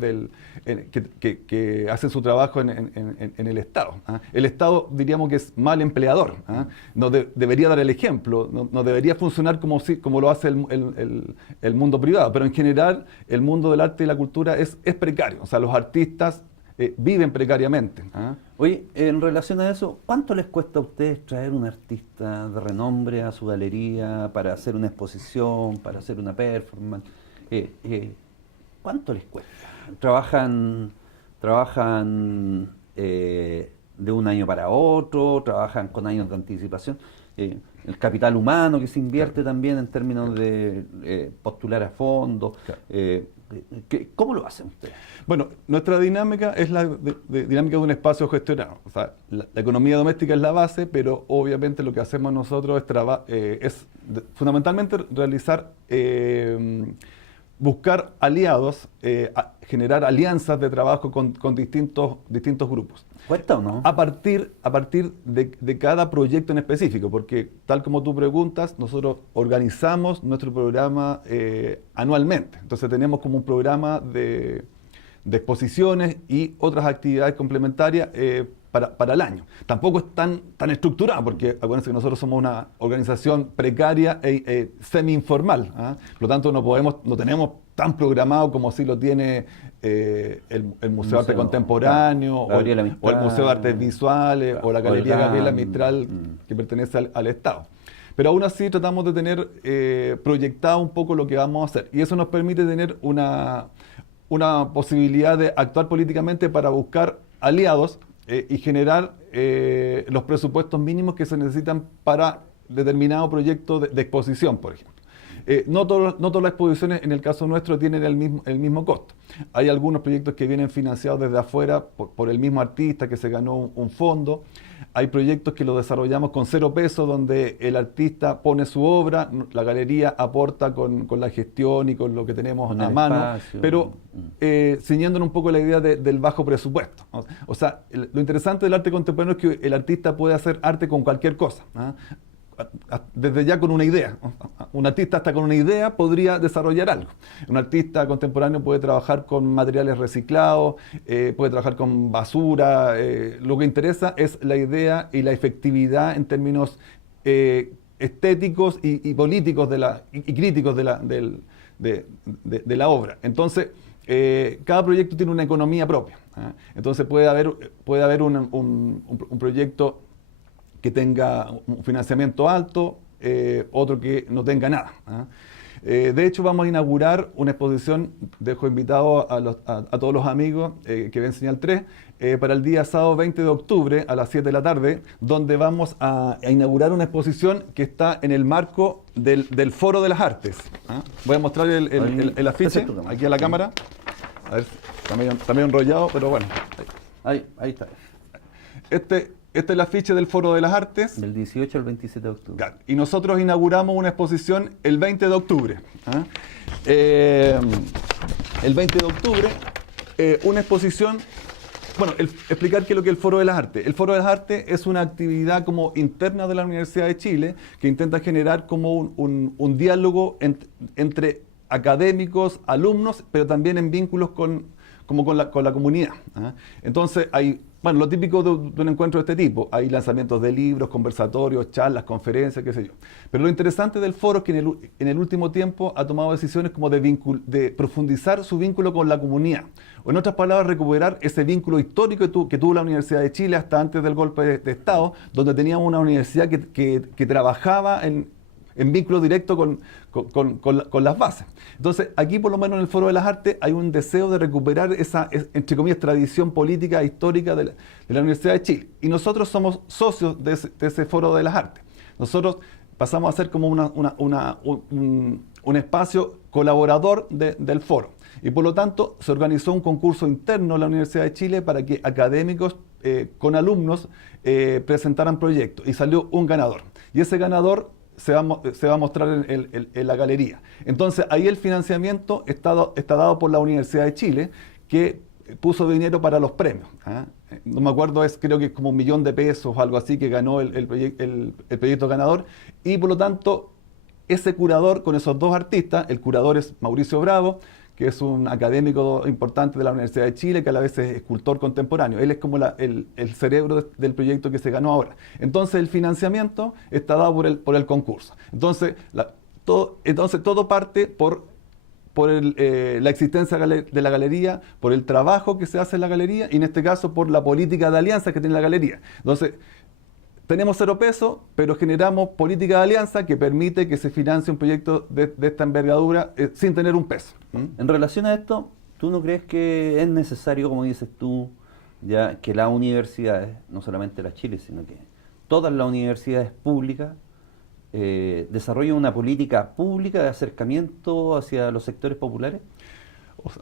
que hacen su trabajo en el Estado. ¿Ah? El Estado diríamos que es mal empleador, ¿ah? Debería dar el ejemplo, no debería funcionar como lo hace el mundo privado, pero en general el mundo del arte y la cultura es precario, o sea, los artistas viven precariamente. ¿Ah? Oye, en relación a eso, ¿cuánto les cuesta a ustedes traer un artista de renombre a su galería para hacer una exposición, para hacer una performance? ¿Cuánto les cuesta? ¿Trabajan de un año para otro? ¿Trabajan con años de anticipación? El capital humano que se invierte también en términos de postular a fondos. Claro. ¿Cómo lo hacen ustedes? Bueno, nuestra dinámica es la dinámica de un espacio gestionado. O sea, la economía doméstica es la base, pero obviamente lo que hacemos nosotros es fundamentalmente realizar, buscar aliados, generar alianzas de trabajo con distintos grupos. ¿Cuesta o no? A partir de cada proyecto en específico, porque tal como tú preguntas, nosotros organizamos nuestro programa anualmente. Entonces tenemos como un programa de exposiciones y otras actividades complementarias para el año. Tampoco es tan estructurado, porque acuérdense que nosotros somos una organización precaria e semi-informal. ¿Ah? Por lo tanto, no tenemos tan programado como si lo tiene el Museo de Arte Contemporáneo, claro, o el Museo de Artes Visuales, claro, o la Galería Gabriela Mistral, que pertenece al Estado. Pero aún así tratamos de tener proyectado un poco lo que vamos a hacer. Y eso nos permite tener una posibilidad de actuar políticamente para buscar aliados y generar los presupuestos mínimos que se necesitan para determinado proyecto de exposición, por ejemplo. No todas las exposiciones, en el caso nuestro, tienen el mismo costo. Hay algunos proyectos que vienen financiados desde afuera por el mismo artista que se ganó un fondo. Hay proyectos que los desarrollamos con 0 pesos, donde el artista pone su obra, la galería aporta con la gestión y con lo que tenemos a mano, espacio, pero ciñéndonos un poco la idea del bajo presupuesto. O sea, lo interesante del arte contemporáneo es que el artista puede hacer arte con cualquier cosa, ¿ah? Desde ya con una idea. Un artista hasta con una idea podría desarrollar algo. Un artista contemporáneo puede trabajar con materiales reciclados, puede trabajar con basura. Lo que interesa es la idea y la efectividad en términos estéticos y políticos y críticos de la obra. Entonces, cada proyecto tiene una economía propia. ¿Eh? Entonces puede haber un proyecto que tenga un financiamiento alto, otro que no tenga nada. De hecho, vamos a inaugurar una exposición, dejo invitados a todos los amigos que ven Señal 3, para el día sábado 20 de octubre a las 7 de la tarde, donde vamos a inaugurar una exposición que está en el marco del Foro de las Artes. Voy a mostrar el afiche aquí a la cámara. A ver, está medio enrollado, pero bueno. Ahí está. Este es el afiche del Foro de las Artes. Del 18 al 27 de octubre. Claro. Y nosotros inauguramos una exposición el 20 de octubre. ¿Ah? El 20 de octubre, una exposición. Bueno, explicar qué es lo que es el Foro de las Artes. El Foro de las Artes es una actividad como interna de la Universidad de Chile que intenta generar como un diálogo entre académicos, alumnos, pero también en vínculos con la comunidad. ¿Ah? Entonces hay, bueno, lo típico de un encuentro de este tipo, hay lanzamientos de libros, conversatorios, charlas, conferencias, qué sé yo. Pero lo interesante del foro es que en el último tiempo ha tomado decisiones como de profundizar su vínculo con la comunidad. O en otras palabras, recuperar ese vínculo histórico que tuvo la Universidad de Chile hasta antes del golpe de Estado, donde teníamos una universidad que trabajaba en vínculo directo con las bases. Entonces, aquí por lo menos en el Foro de las Artes hay un deseo de recuperar esa, entre comillas, tradición política histórica de la Universidad de Chile. Y nosotros somos socios de ese Foro de las Artes. Nosotros pasamos a ser como un espacio colaborador del foro. Y por lo tanto se organizó un concurso interno en la Universidad de Chile para que académicos con alumnos presentaran proyectos. Y salió un ganador. Y ese ganador se va a mostrar en la galería. Entonces ahí el financiamiento está dado por la Universidad de Chile, que puso dinero para los premios. No me acuerdo, creo que es como $1.000.000 o algo así que ganó el proyecto ganador. Y por lo tanto, ese curador con esos dos artistas, el curador es Mauricio Bravo, que es un académico importante de la Universidad de Chile, que a la vez es escultor contemporáneo. Él es como el cerebro del proyecto que se ganó ahora. Entonces el financiamiento está dado por el concurso. Entonces todo parte por la existencia de la galería, por el trabajo que se hace en la galería y en este caso por la política de alianza que tiene la galería. Entonces, tenemos 0 pesos, pero generamos política de alianza que permite que se financie un proyecto de esta envergadura sin tener un peso. En relación a esto, ¿tú no crees que es necesario, como dices tú, ya que las universidades, no solamente la Chile, sino que todas las universidades públicas, desarrollen una política pública de acercamiento hacia los sectores populares?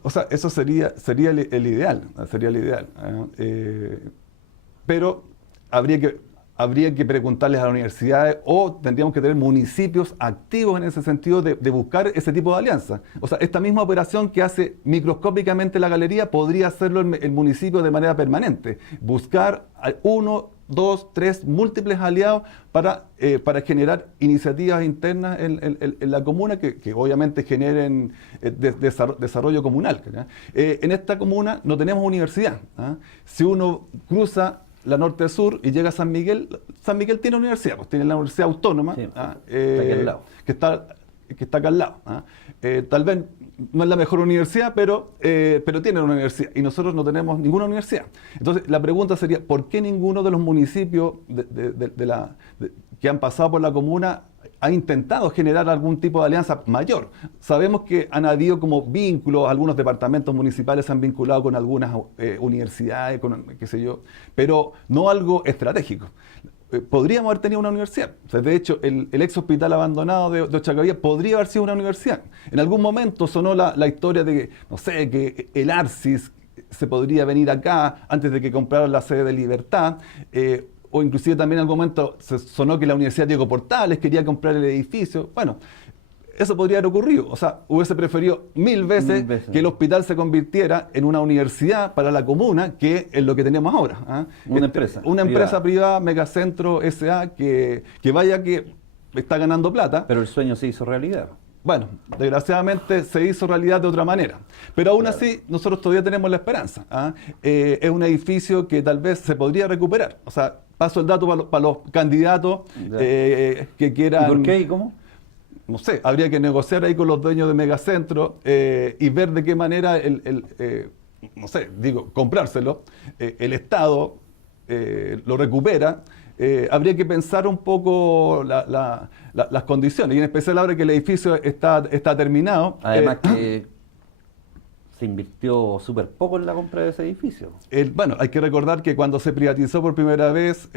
O sea, eso sería el ideal, pero habría que preguntarles a las universidades o tendríamos que tener municipios activos en ese sentido de buscar ese tipo de alianza. O sea, esta misma operación que hace microscópicamente la galería podría hacerlo el municipio de manera permanente. Buscar 1, 2, 3 múltiples aliados para generar iniciativas internas en la comuna que obviamente generen desarrollo comunal. En esta comuna no tenemos universidad. Si uno cruza la norte-sur y llega a San Miguel tiene universidad, pues tiene la Universidad Autónoma, sí, está aquí al lado. que está acá al lado. Tal vez no es la mejor universidad, pero tiene una universidad y nosotros no tenemos ninguna universidad. Entonces la pregunta sería, ¿por qué ninguno de los municipios que han pasado por la comuna ha intentado generar algún tipo de alianza mayor? Sabemos que han habido como vínculos, algunos departamentos municipales se han vinculado con algunas universidades, qué sé yo, pero no algo estratégico. Podríamos haber tenido una universidad. O sea, de hecho, el ex hospital abandonado de Ochagavía podría haber sido una universidad. En algún momento sonó la historia de que, no sé, que el Arcis se podría venir acá antes de que compraran la sede de Libertad. O inclusive también en algún momento se sonó que la Universidad Diego Portales quería comprar el edificio. Bueno, eso podría haber ocurrido. O sea, hubiese preferido mil veces que el hospital se convirtiera en una universidad para la comuna que en lo que tenemos ahora. Una empresa privada, Megacentro S.A., que está ganando plata. Pero el sueño se hizo realidad. Bueno, desgraciadamente se hizo realidad de otra manera. Pero aún así, nosotros todavía tenemos la esperanza. Es un edificio que tal vez se podría recuperar. O sea, paso el dato para los candidatos que quieran... ¿Y por qué y cómo? No sé, habría que negociar ahí con los dueños de Megacentro y ver de qué manera, no sé, comprárselo. El Estado lo recupera. Habría que pensar un poco las condiciones, y en especial ahora que el edificio está terminado. Además que se invirtió súper poco en la compra de ese edificio. Bueno, hay que recordar que cuando se privatizó por primera vez,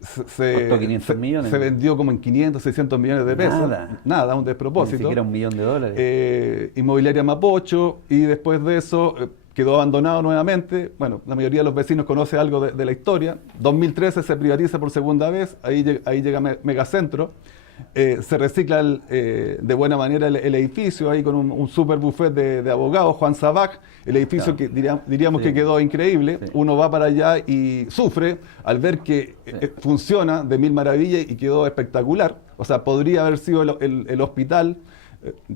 costó 500 millones. Se vendió como en 500, 600 millones de pesos. Nada, un despropósito. Ni siquiera $1.000.000. Inmobiliaria Mapocho, y después de eso quedó abandonado nuevamente. Bueno, la mayoría de los vecinos conoce algo de la historia. 2013 se privatiza por segunda vez, ahí llega Megacentro. Se recicla de buena manera el edificio, ahí con un super buffet de abogados, Juan Sabac, el edificio que diríamos que quedó increíble. Uno va para allá y sufre al ver que funciona de mil maravillas y quedó espectacular. O sea, podría haber sido el hospital,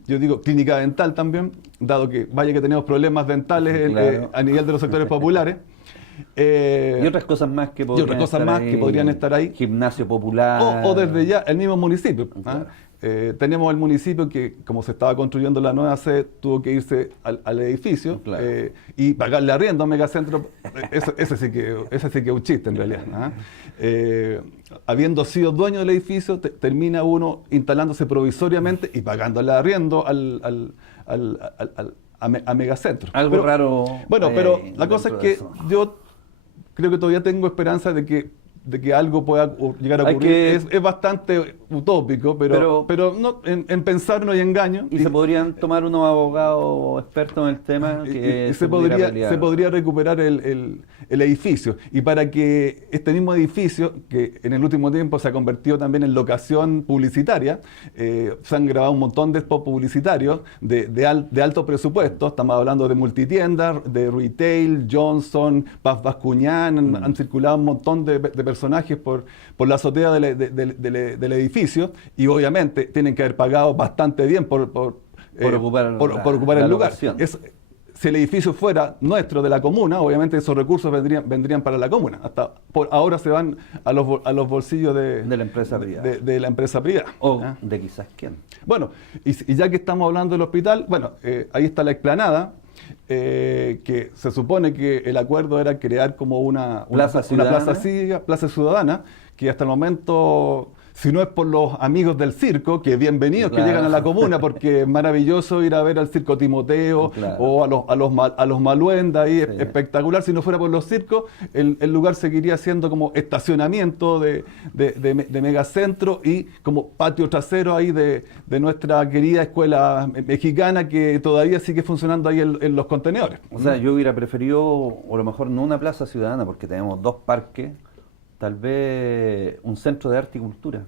yo digo clínica dental también, dado que vaya que tenemos problemas dentales a nivel de los sectores populares. Y otras cosas más que podrían estar ahí. Gimnasio popular. O desde ya el mismo municipio. Claro. Tenemos el municipio que, como se estaba construyendo la nueva sede, tuvo que irse al edificio y pagarle arriendo a Megacentro. Ese sí que es un chiste en realidad. Habiendo sido dueño del edificio, termina uno instalándose provisoriamente y pagándole arriendo a Megacentro. Algo raro. Bueno, pero la cosa es que yo creo que todavía tengo esperanza de que de que algo pueda llegar a ocurrir es bastante utópico, pero no, en pensar no hay engaño. Y se podrían tomar unos abogados expertos en el tema que se podría recuperar el edificio. Y para que este mismo edificio, que en el último tiempo se ha convertido también en locación publicitaria, se han grabado un montón de spots publicitarios de alto presupuesto. Estamos hablando de multitiendas, de retail, Johnson, Paz Bascuñán, han circulado un montón de personajes por la azotea del edificio, y obviamente tienen que haber pagado bastante bien por ocupar el lugar. Si el edificio fuera nuestro, de la comuna, obviamente esos recursos vendrían para la comuna. Ahora se van a los bolsillos de la empresa privada. De la empresa privada. O de quizás quién. Bueno, y ya que estamos hablando del hospital, bueno, ahí está la explanada, que se supone que el acuerdo era crear como una plaza ciudadana, que hasta el momento, si no es por los amigos del circo, que bienvenidos, claro, que llegan a la comuna, porque es maravilloso ir a ver al Circo Timoteo, claro, o a los Maluenda, ahí sí, espectacular. Si no fuera por los circos, el lugar seguiría siendo como estacionamiento de megacentro y como patio trasero ahí de nuestra querida escuela mexicana, que todavía sigue funcionando ahí en los contenedores. O sea, yo hubiera preferido, o a lo mejor no una plaza ciudadana, porque tenemos 2 parques, tal vez un centro de arte y cultura.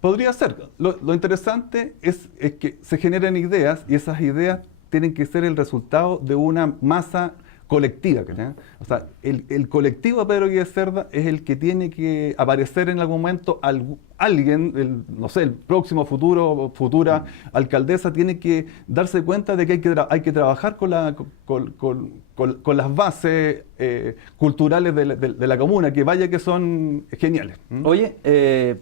Podría ser. Lo interesante es que se generan ideas, y esas ideas tienen que ser el resultado de una masa colectiva. ¿No? O sea, el colectivo de Pedro Aguirre Cerda es el que tiene que aparecer en algún momento. Alguien, no sé, el próximo futura alcaldesa tiene que darse cuenta de que hay que trabajar con las bases culturales de la comuna, que vaya que son geniales. Oye,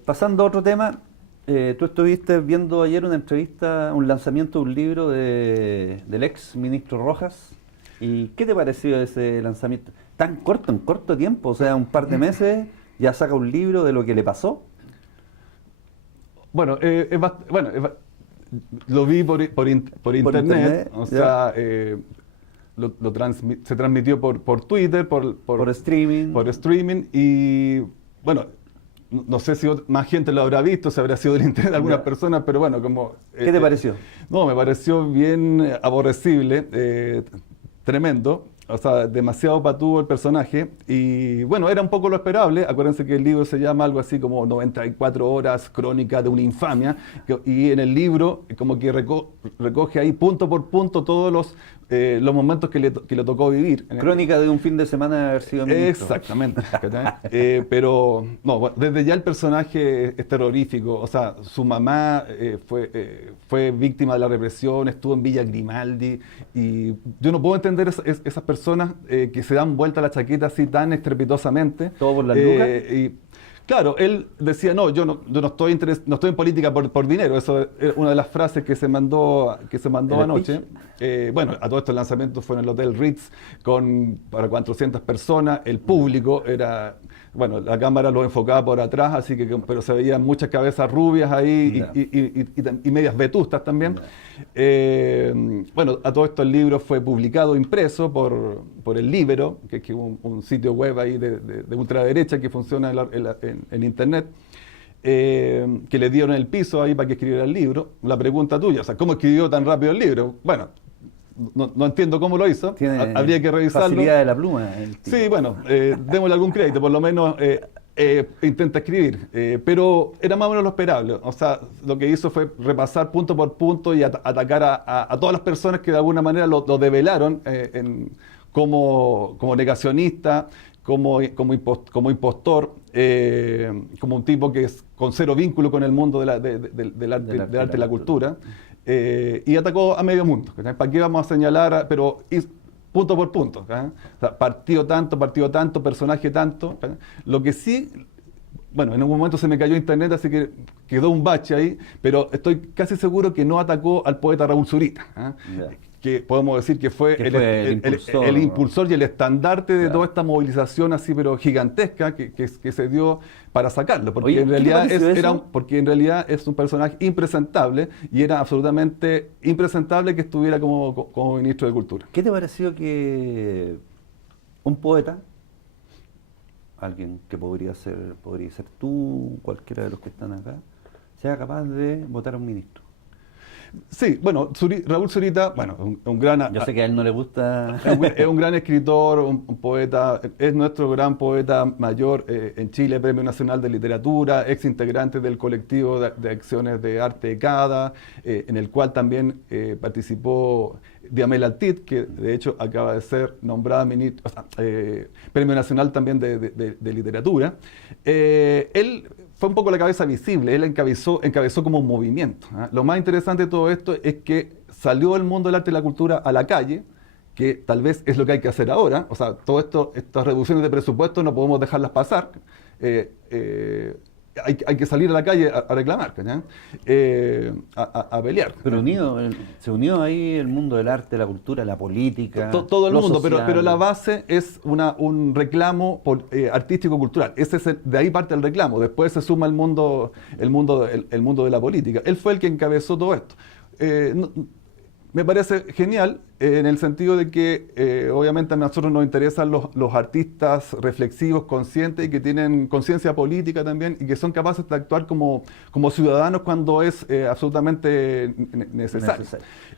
pasando a otro tema, tú estuviste viendo ayer una entrevista, un lanzamiento de un libro del ex ministro Rojas. ¿Y qué te pareció ese lanzamiento? Tan corto, en corto tiempo, o sea, un par de meses, ya saca un libro de lo que le pasó. Bueno, lo vi por internet, o sea, se transmitió por Twitter, por streaming, y bueno, no sé si más gente lo habrá visto, se habrá sido del interés de algunas personas, pero bueno, como... ¿Qué te pareció? No, me pareció bien aborrecible, tremendo. O sea, demasiado patúo el personaje, y bueno, era un poco lo esperable. Acuérdense que el libro se llama algo así como 94 horas, crónica de una infamia, y en el libro como que recoge ahí punto por punto todos los momentos que le tocó vivir. Crónica de un fin de semana de haber sido ministro. Exactamente. Pero no, bueno, desde ya el personaje es terrorífico. O sea, su mamá fue víctima de la represión, estuvo en Villa Grimaldi, y yo no puedo entender esas personas que se dan vuelta la chaqueta así tan estrepitosamente. ¿Todo por las lucas? Claro, él decía, no, yo no estoy en política por dinero. Eso es una de las frases que se mandó anoche. Bueno, a todo esto el lanzamiento fue en el Hotel Ritz para 400 personas. El público era... Bueno, la cámara lo enfocaba por atrás, pero se veían muchas cabezas rubias ahí, y medias vetustas también. Bueno, a todo esto el libro fue publicado, impreso por el Libero, que es un sitio web ahí de ultraderecha que funciona en internet, que le dieron el piso ahí para que escribiera el libro. La pregunta tuya, o sea, ¿cómo escribió tan rápido el libro? Bueno, no entiendo cómo lo hizo, habría que revisarlo. Facilidad de la pluma. Sí, bueno, démosle algún crédito, por lo menos intenta escribir, pero era más o menos lo esperable. O sea, lo que hizo fue repasar punto por punto y atacar a todas las personas que de alguna manera lo develaron como negacionista, como impostor, como un tipo que es con cero vínculo con el mundo del arte y la cultura. Y atacó a medio mundo. ¿Para qué vamos a señalar? Pero punto por punto. O sea, partido tanto, personaje tanto. Lo que sí, bueno, en un momento se me cayó internet, así que quedó un bache ahí, pero estoy casi seguro que no atacó al poeta Raúl Zurita, que podemos decir que fue el impulsor y el estandarte de toda esta movilización así, pero gigantesca que se dio para sacarlo, porque, oye, en realidad es un personaje impresentable, y era absolutamente impresentable que estuviera como ministro de Cultura. ¿Qué te pareció que un poeta alguien que podría ser tú, cualquiera de los que están acá, sea capaz de votar a un ministro? Sí, bueno, Raúl Zurita, bueno, un gran... Yo sé que a él no le gusta... Es un gran escritor, un poeta, es nuestro gran poeta mayor en Chile, Premio Nacional de Literatura, ex integrante del colectivo de acciones de arte de CADA, en el cual también participó Diamela Altit, que de hecho acaba de ser nombrada Premio Nacional también de Literatura. Él fue un poco la cabeza visible, él encabezó como un movimiento. Lo más interesante de todo esto es que salió el mundo del arte y la cultura a la calle, que tal vez es lo que hay que hacer ahora. O sea, todo esto, estas reducciones de presupuesto no podemos dejarlas pasar. Hay que salir a la calle a reclamar, a pelear. Pero se unió ahí el mundo del arte, la cultura, la política. Todo el mundo, social. pero la base es un reclamo artístico-cultural. De ahí parte el reclamo. Después se suma el mundo de la política. Él fue el que encabezó todo esto. Me parece genial en el sentido de que obviamente a nosotros nos interesan los artistas reflexivos, conscientes y que tienen conciencia política también y que son capaces de actuar como ciudadanos cuando es absolutamente necesario.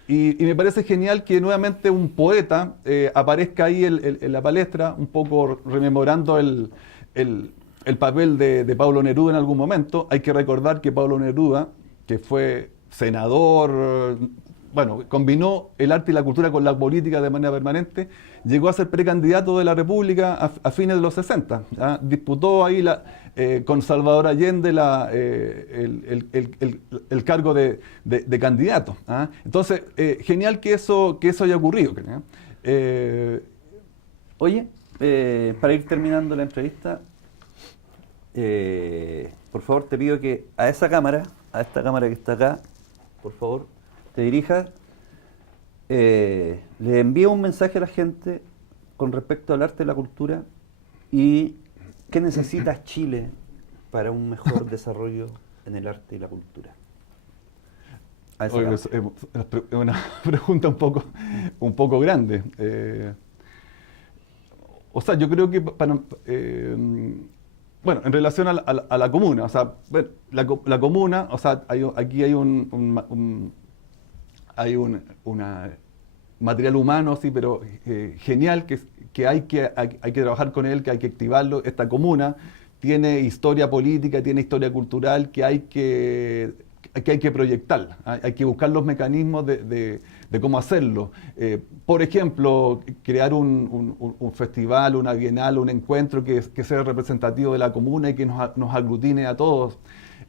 Y me parece genial que nuevamente un poeta aparezca ahí en la palestra, un poco rememorando el papel de Pablo Neruda en algún momento. Hay que recordar que Pablo Neruda, que fue senador, bueno, combinó el arte y la cultura con la política de manera permanente, llegó a ser precandidato de la República a fines de los 60. ¿Ya? Disputó ahí con Salvador Allende el cargo de candidato. ¿Ah? Entonces, genial que eso haya ocurrido. Oye, para ir terminando la entrevista, por favor te pido que a esta cámara que está acá, por favor, te dirijas, le envíe un mensaje a la gente con respecto al arte y la cultura y qué necesita Chile para un mejor desarrollo en el arte y la cultura. Oye, es una pregunta un poco grande. O sea, yo creo que bueno, en relación a la comuna, o sea, bueno, la comuna, o sea, aquí hay un material humano, sí, pero genial, que hay que trabajar con él, que hay que activarlo. Esta comuna tiene historia política, tiene historia cultural que hay que proyectar. Hay que buscar los mecanismos de cómo hacerlo. Por ejemplo, crear un festival, una bienal, un encuentro que sea representativo de la comuna y que nos aglutine a todos.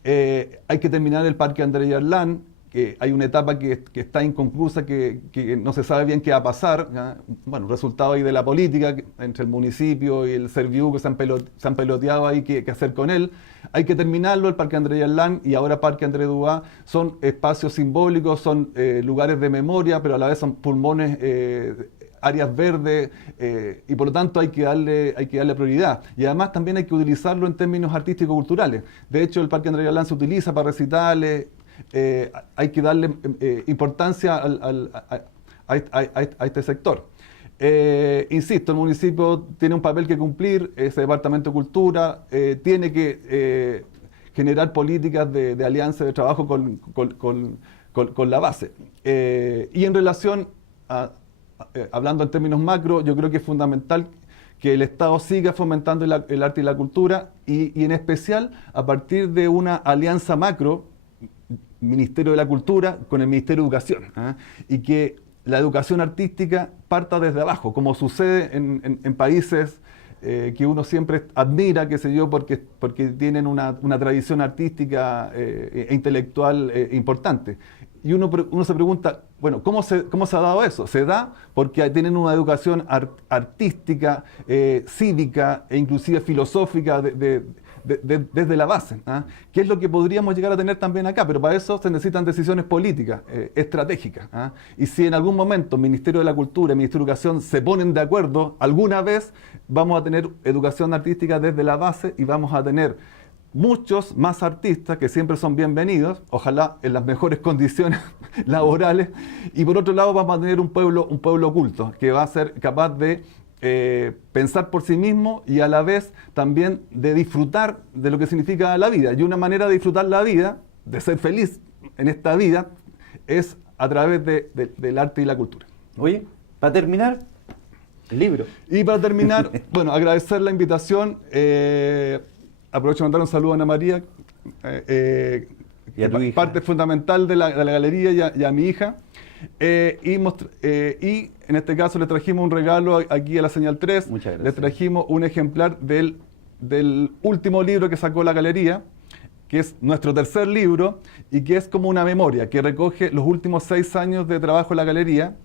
Hay que terminar el Parque André Yarlán, que hay una etapa que está inconclusa, que no se sabe bien qué va a pasar. ¿Ya? Bueno, resultado ahí de la política entre el municipio y el Serviu que se han peloteado ahí qué hacer con él. Hay que terminarlo, el Parque André Yarlán y ahora Parque André Duá son espacios simbólicos, son lugares de memoria, pero a la vez son pulmones, áreas verdes, y por lo tanto hay que darle prioridad. Y además también hay que utilizarlo en términos artístico-culturales. De hecho, el Parque André Yarlán se utiliza para recitales. Hay que darle importancia a este sector. Insisto, el municipio tiene un papel que cumplir, ese departamento de cultura tiene que generar políticas de alianza, de trabajo con la base. Y en relación hablando en términos macro, yo creo que es fundamental que el Estado siga fomentando el arte y la cultura y en especial a partir de una alianza macro, Ministerio de la Cultura con el Ministerio de Educación, y que la educación artística parta desde abajo, como sucede en países que uno siempre admira, qué sé yo, porque tienen una tradición artística e intelectual importante. Y uno se pregunta, bueno, ¿cómo se ha dado eso? Se da porque tienen una educación artística, cívica e inclusive filosófica desde la base, que es lo que podríamos llegar a tener también acá, pero para eso se necesitan decisiones políticas, estratégicas. Y si en algún momento el Ministerio de la Cultura y el Ministerio de Educación se ponen de acuerdo, alguna vez vamos a tener educación artística desde la base y vamos a tener muchos más artistas que siempre son bienvenidos, ojalá en las mejores condiciones laborales, y por otro lado vamos a tener un pueblo culto que va a ser capaz de pensar por sí mismo y a la vez también de disfrutar de lo que significa la vida. Y una manera de disfrutar la vida, de ser feliz en esta vida, es a través del arte y la cultura. Oye, para terminar, el libro. Y para terminar, bueno, agradecer la invitación. Aprovecho de mandar un saludo a Ana María, Y a tu hija. parte fundamental de la galería, y a mi hija. Y en este caso le trajimos un regalo aquí a la Señal 3. Muchas gracias. Le trajimos un ejemplar del último libro que sacó la galería, que es nuestro tercer libro y que es como una memoria que recoge los últimos 6 años de trabajo en la galería,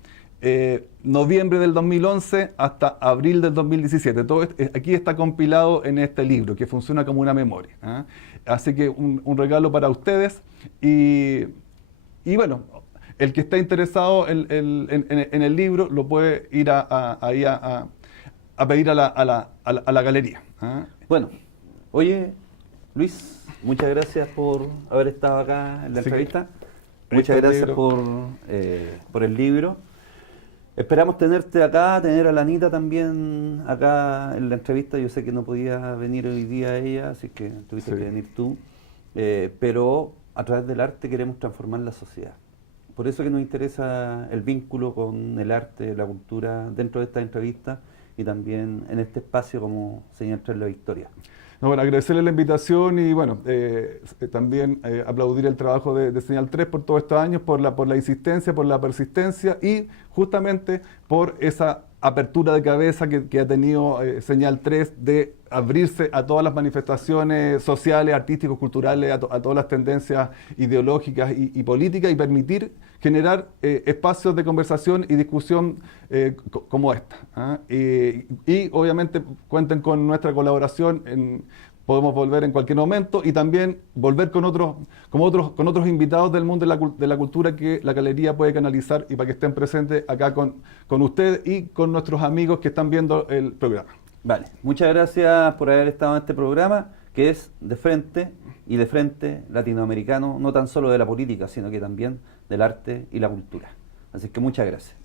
noviembre del 2011 hasta abril del 2017. Todo aquí está compilado en este libro, que funciona como una memoria. Así que un regalo para ustedes y bueno, el que esté interesado en el libro lo puede ir ahí a pedir a la galería. Bueno, oye, Luis, muchas gracias por haber estado acá en la entrevista. Muchas gracias por el libro. Esperamos tenerte acá, tener a la Anita también acá en la entrevista. Yo sé que no podía venir hoy día ella, así que tuviste que venir tú. Pero a través del arte queremos transformar la sociedad. Por eso que nos interesa el vínculo con el arte, la cultura, dentro de esta entrevista y también en este espacio como Señal 3 La Victoria. No, bueno, agradecerle la invitación y bueno, también aplaudir el trabajo de Señal 3 por todos estos años, por la insistencia, por la persistencia y justamente por esa apertura de cabeza que ha tenido Señal 3 de abrirse a todas las manifestaciones sociales, artísticos, culturales, a todas las tendencias ideológicas y políticas y permitir generar espacios de conversación y discusión como esta. Y obviamente cuenten con nuestra colaboración. Podemos volver en cualquier momento y también volver con otros invitados del mundo de la cultura que la galería puede canalizar y para que estén presentes acá con ustedes y con nuestros amigos que están viendo el programa. Vale, muchas gracias por haber estado en este programa que es de frente y de frente latinoamericano, no tan solo de la política, sino que también del arte y la cultura. Así que muchas gracias.